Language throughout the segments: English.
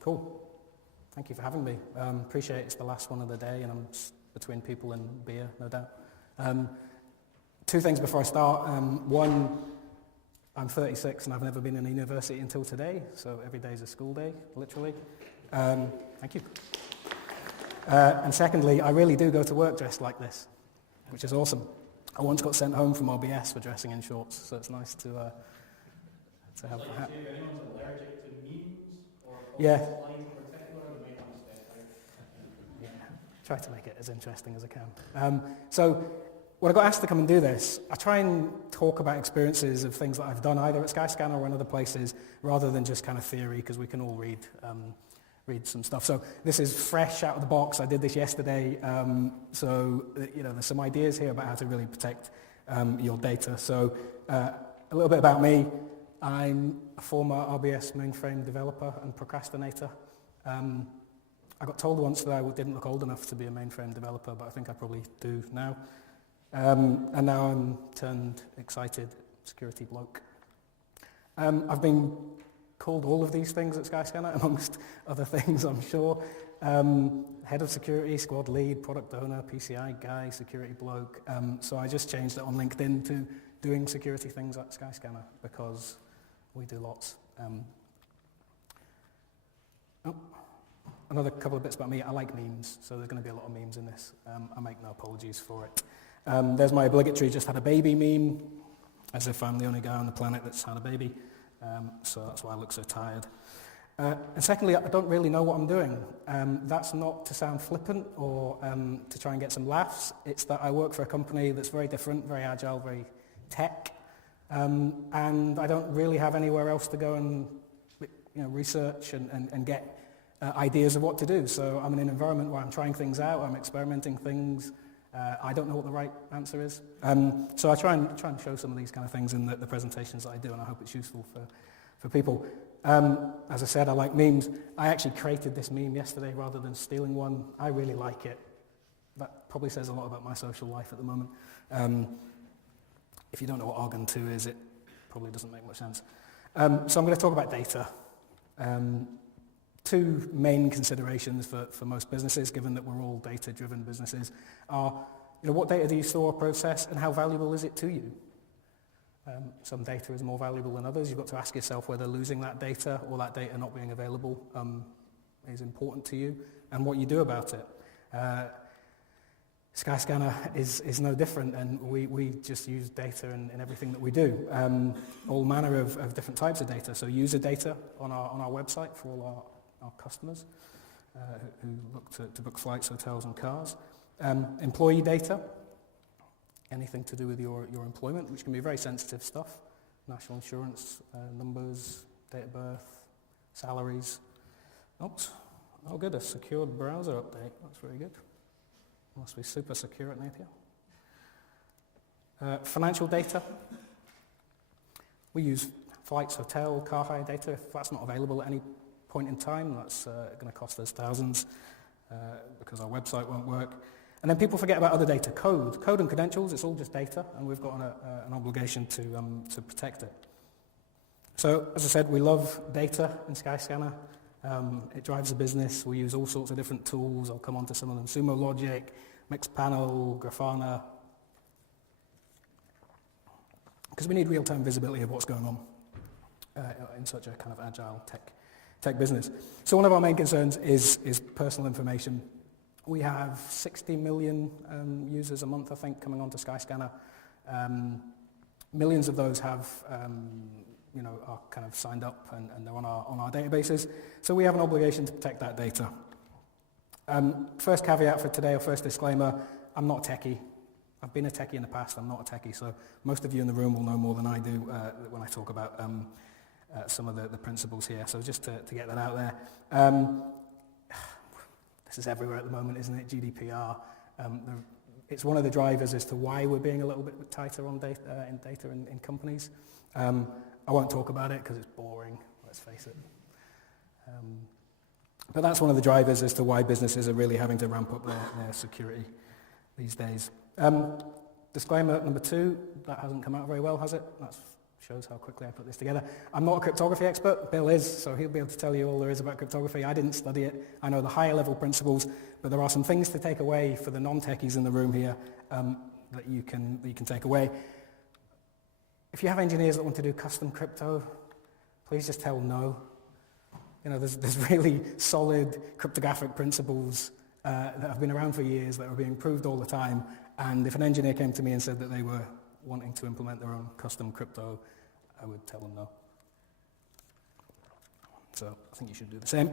Cool. Thank you for having me. Appreciate it's the last one of the day and I'm between people and beer, no doubt. Two things before I start. One, I'm 36 and I've never been in a university until today, so every day is a school day, literally. Thank you. And secondly, I really do go to work dressed like this, which is awesome. I once got sent home from OBS for dressing in shorts, so it's nice to have a hat. If anyone's allergic to memes or Yeah. slides in particular, they may want to step out. Yeah, try to make it as interesting as I can. So when I got asked to come and do this, I try and talk about experiences of things that I've done either at SkyScanner or in other places, rather than just kind of theory, because we can all read some stuff. So this is fresh out of the box. I did this yesterday. There's some ideas here about how to really protect your data. So a little bit about me. I'm a former RBS mainframe developer and procrastinator. I got told once that I didn't look old enough to be a mainframe developer, but I think I probably do now. And now I'm turned excited security bloke. I've been called all of these things at SkyScanner, amongst other things, I'm sure. Head of security, squad lead, product owner, PCI guy, security bloke. So I just changed it on LinkedIn to doing security things at SkyScanner, because we do lots. Another couple of bits about me. I like memes, so there's going to be a lot of memes in this. I make no apologies for it. There's my obligatory just had a baby meme, as if I'm the only guy on the planet that's had a baby. So that's why I look so tired. And secondly, I don't really know what I'm doing. That's not to sound flippant or to try and get some laughs. It's that I work for a company that's very different, very agile, very tech. And I don't really have anywhere else to go and research and get ideas of what to do. So I'm in an environment where I'm trying things out, I'm experimenting things. I don't know what the right answer is. So I try and show some of these kind of things in the presentations that I do, and I hope it's useful for people. As I said, I like memes. I actually created this meme yesterday rather than stealing one. I really like it. That probably says a lot about my social life at the moment. If you don't know what Argon 2 is, it probably doesn't make much sense. So I'm going to talk about data. Two main considerations for most businesses, given that we're all data-driven businesses, are what data do you store or process, and how valuable is it to you? Some data is more valuable than others. You've got to ask yourself whether losing that data or that data not being available is important to you, and what you do about it. SkyScanner is no different, and we just use data in everything that we do. All manner of different types of data. So user data on our website for all our customers who look to book flights, hotels and cars. Employee data, anything to do with your employment, which can be very sensitive stuff. National insurance numbers, date of birth, salaries. Oops, oh good, a secured browser update, that's very good. Must be super secure at Napier. Financial data. We use flights, hotel, car hire data. If that's not available at any point in time, that's going to cost us thousands because our website won't work. And then people forget about other data. Code and credentials, it's all just data, and we've got an obligation to protect it. So, as I said, we love data in SkyScanner. It drives the business. We use all sorts of different tools. I'll come on to some of them. Sumo Logic, Mixpanel, Grafana. Because we need real-time visibility of what's going on in such a kind of agile tech business. So one of our main concerns is personal information. We have 60 million users a month, I think, coming onto SkyScanner. Millions of those have are kind of signed up and they're on our databases. So we have an obligation to protect that data. First caveat for today, or first disclaimer, I'm not a techie. I've been a techie in the past, I'm not a techie, so most of you in the room will know more than I do when I talk about some of the principles here. So just to get that out there. This is everywhere at the moment, isn't it? GDPR. It's one of the drivers as to why we're being a little bit tighter on data in companies. I won't talk about it because it's boring, let's face it. But that's one of the drivers as to why businesses are really having to ramp up their security these days. Disclaimer number 2, that hasn't come out very well, has it? That's shows how quickly I put this together. I'm not a cryptography expert. Bill is, so he'll be able to tell you all there is about cryptography. I didn't study it. I know the higher level principles, but there are some things to take away for the non-techies in the room here that you can take away. If you have engineers that want to do custom crypto, please just tell no. You know, there's really solid cryptographic principles that have been around for years that are being improved all the time. And if an engineer came to me and said that they were wanting to implement their own custom crypto, I would tell them no. So I think you should do the same.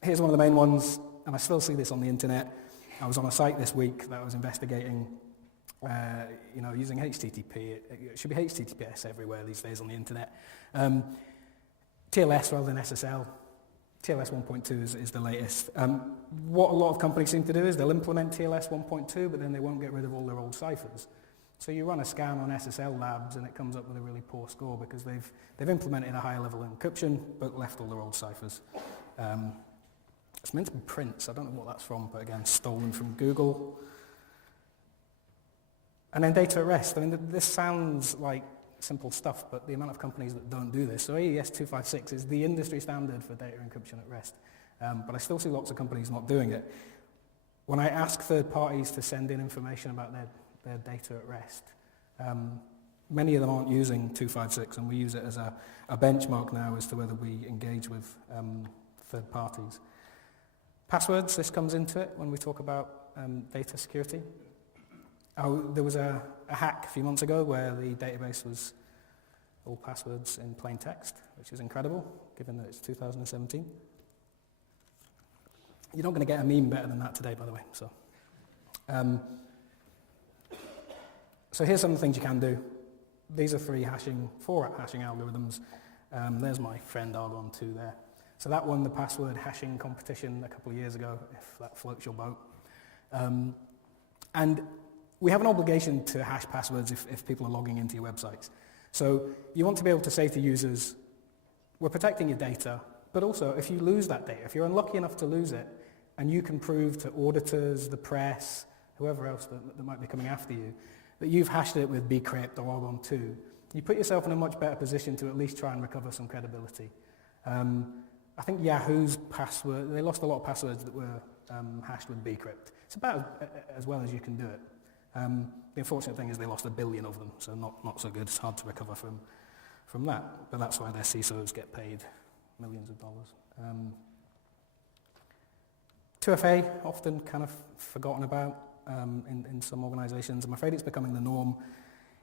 Here's one of the main ones, and I still see this on the internet. I was on a site this week that I was investigating, using HTTP. It should be HTTPS everywhere these days on the internet. TLS rather than SSL. TLS 1.2 is the latest. What a lot of companies seem to do is they'll implement TLS 1.2, but then they won't get rid of all their old ciphers. So you run a scan on SSL labs and it comes up with a really poor score because they've implemented a higher level encryption but left all their old ciphers. It's meant to be Prince. I don't know what that's from, but again, stolen from Google. And then data at rest. I mean, this sounds like simple stuff, but the amount of companies that don't do this. So AES 256 is the industry standard for data encryption at rest. But I still see lots of companies not doing it. When I ask third parties to send in information about their data at rest, many of them aren't using 256, and we use it as a benchmark now as to whether we engage with third parties. Passwords, this comes into it when we talk about data security. There was a hack a few months ago where the database was all passwords in plain text, which is incredible, given that it's 2017. You're not going to get a meme better than that today, by the way. So here's some of the things you can do. These are four hashing algorithms. There's my friend Argon2 there. So that won the password hashing competition a couple of years ago, if that floats your boat. And we have an obligation to hash passwords if people are logging into your websites. So you want to be able to say to users, we're protecting your data, but also if you lose that data, if you're unlucky enough to lose it, and you can prove to auditors, the press, whoever else that might be coming after you, that you've hashed it with bcrypt or Argon2, you put yourself in a much better position to at least try and recover some credibility. I think Yahoo's password, they lost a lot of passwords that were hashed with bcrypt. It's about as well as you can do it. The unfortunate thing is they lost 1 billion of them, so not so good. It's hard to recover from that, but that's why their CISOs get paid millions of dollars. 2FA, often kind of forgotten about in some organizations. I'm afraid it's becoming the norm.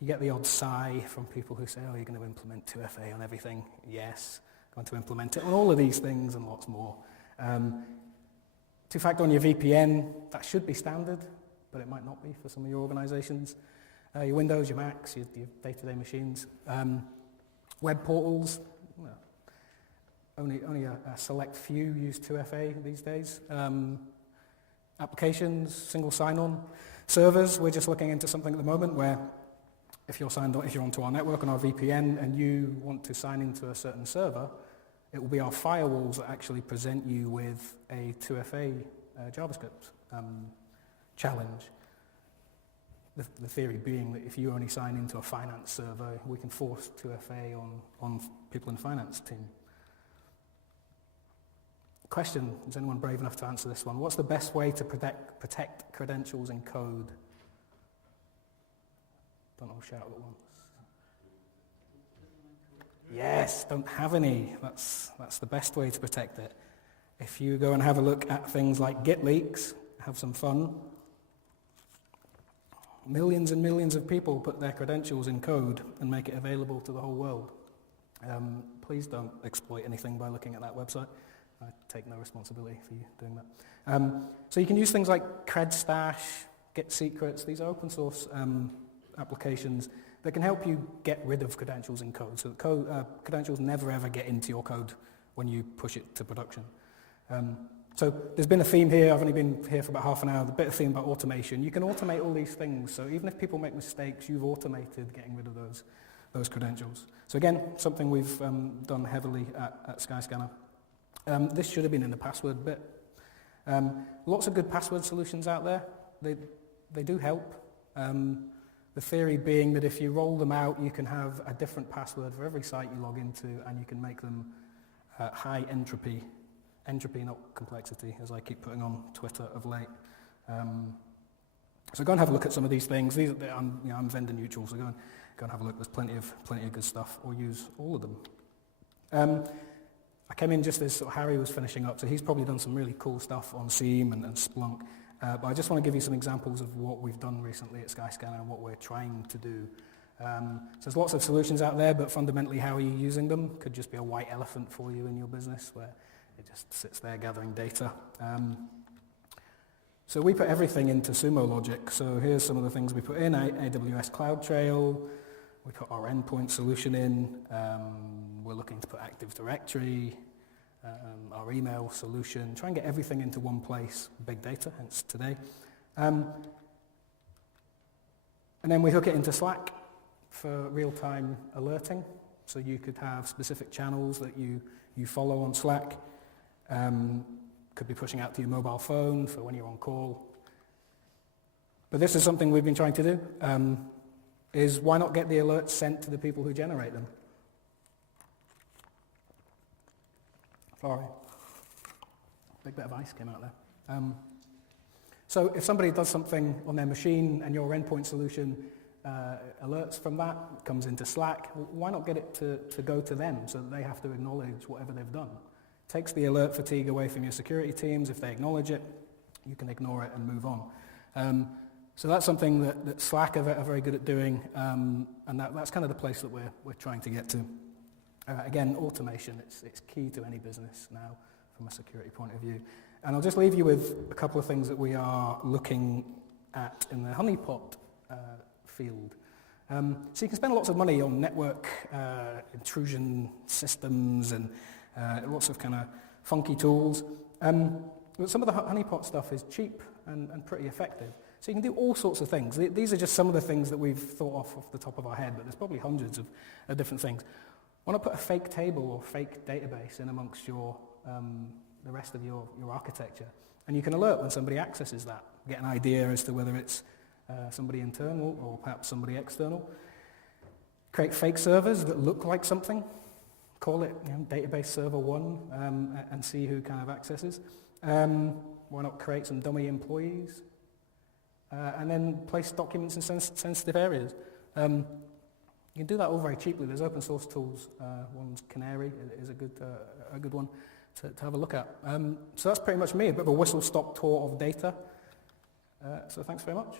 You get the odd sigh from people who say, oh, you're going to implement 2FA on everything. Yes, going to implement it on all of these things and lots more. Two-factor on your VPN, that should be standard, but it might not be for some of your organizations. Your Windows, your Macs, your day-to-day machines. Web portals, well, only a select few use 2FA these days. Applications, single sign-on. Servers, we're just looking into something at the moment where if you're onto our network on our VPN and you want to sign into a certain server, it will be our firewalls that actually present you with a 2FA JavaScript challenge. The theory being that if you only sign into a finance server, we can force 2FA on people in the finance team. Question, is anyone brave enough to answer this one? What's the best way to protect credentials in code? Don't all shout at once. Yes, don't have any. That's the best way to protect it. If you go and have a look at things like Git leaks, have some fun. Millions and millions of people put their credentials in code and make it available to the whole world. Please don't exploit anything by looking at that website. I take no responsibility for you doing that. So you can use things like CredStash, Git Secrets. These are open source applications that can help you get rid of credentials in code. So credentials never ever get into your code when you push it to production. So there's been a theme here. I've only been here for about half an hour. The bit of theme about automation. You can automate all these things. So even if people make mistakes, you've automated getting rid of those credentials. So again, something we've done heavily at SkyScanner. This should have been in the password bit. Lots of good password solutions out there. They do help. The theory being that if you roll them out, you can have a different password for every site you log into, and you can make them high entropy. Entropy, not complexity, as I keep putting on Twitter of late. So go and have a look at some of these things. I'm vendor neutral, so go and have a look. There's plenty of good stuff, or use all of them. I came in just as sort of Harry was finishing up, so he's probably done some really cool stuff on Seam and Splunk. But I just want to give you some examples of what we've done recently at SkyScanner and what we're trying to do. So there's lots of solutions out there, but fundamentally how are you using them? Could just be a white elephant for you in your business where it just sits there gathering data. So we put everything into Sumo logic. So here's some of the things we put in. AWS CloudTrail. We put our endpoint solution in. We're looking to put Active Directory, our email solution. Try and get everything into one place. Big data, hence today. And then we hook it into Slack for real-time alerting. So you could have specific channels that you follow on Slack. Could be pushing out to your mobile phone for when you're on call. But this is something we've been trying to do, is why not get the alerts sent to the people who generate them? Sorry. Big bit of ice came out there. So if somebody does something on their machine and your endpoint solution alerts from that, comes into Slack, why not get it to go to them so that they have to acknowledge whatever they've done? Takes the alert fatigue away from your security teams. If they acknowledge it, you can ignore it and move on. So that's something that Slack are very good at doing, and that's kind of the place that we're trying to get to. Again, automation, it's key to any business now from a security point of view. And I'll just leave you with a couple of things that we are looking at in the honeypot field. So you can spend lots of money on network intrusion systems and lots of kind of funky tools. But some of the honeypot stuff is cheap and pretty effective. So you can do all sorts of things. These are just some of the things that we've thought off the top of our head, but there's probably hundreds of different things. Why not put a fake table or fake database in amongst the rest of your architecture? And you can alert when somebody accesses that, get an idea as to whether it's somebody internal or perhaps somebody external. Create fake servers that look like something. Call it database server 1 and see who kind of accesses. Why not create some dummy employees? And then place documents in sensitive areas. You can do that all very cheaply. There's open source tools. One's Canary is a good one to have a look at. So that's pretty much me, a bit of a whistle-stop tour of data. So thanks very much.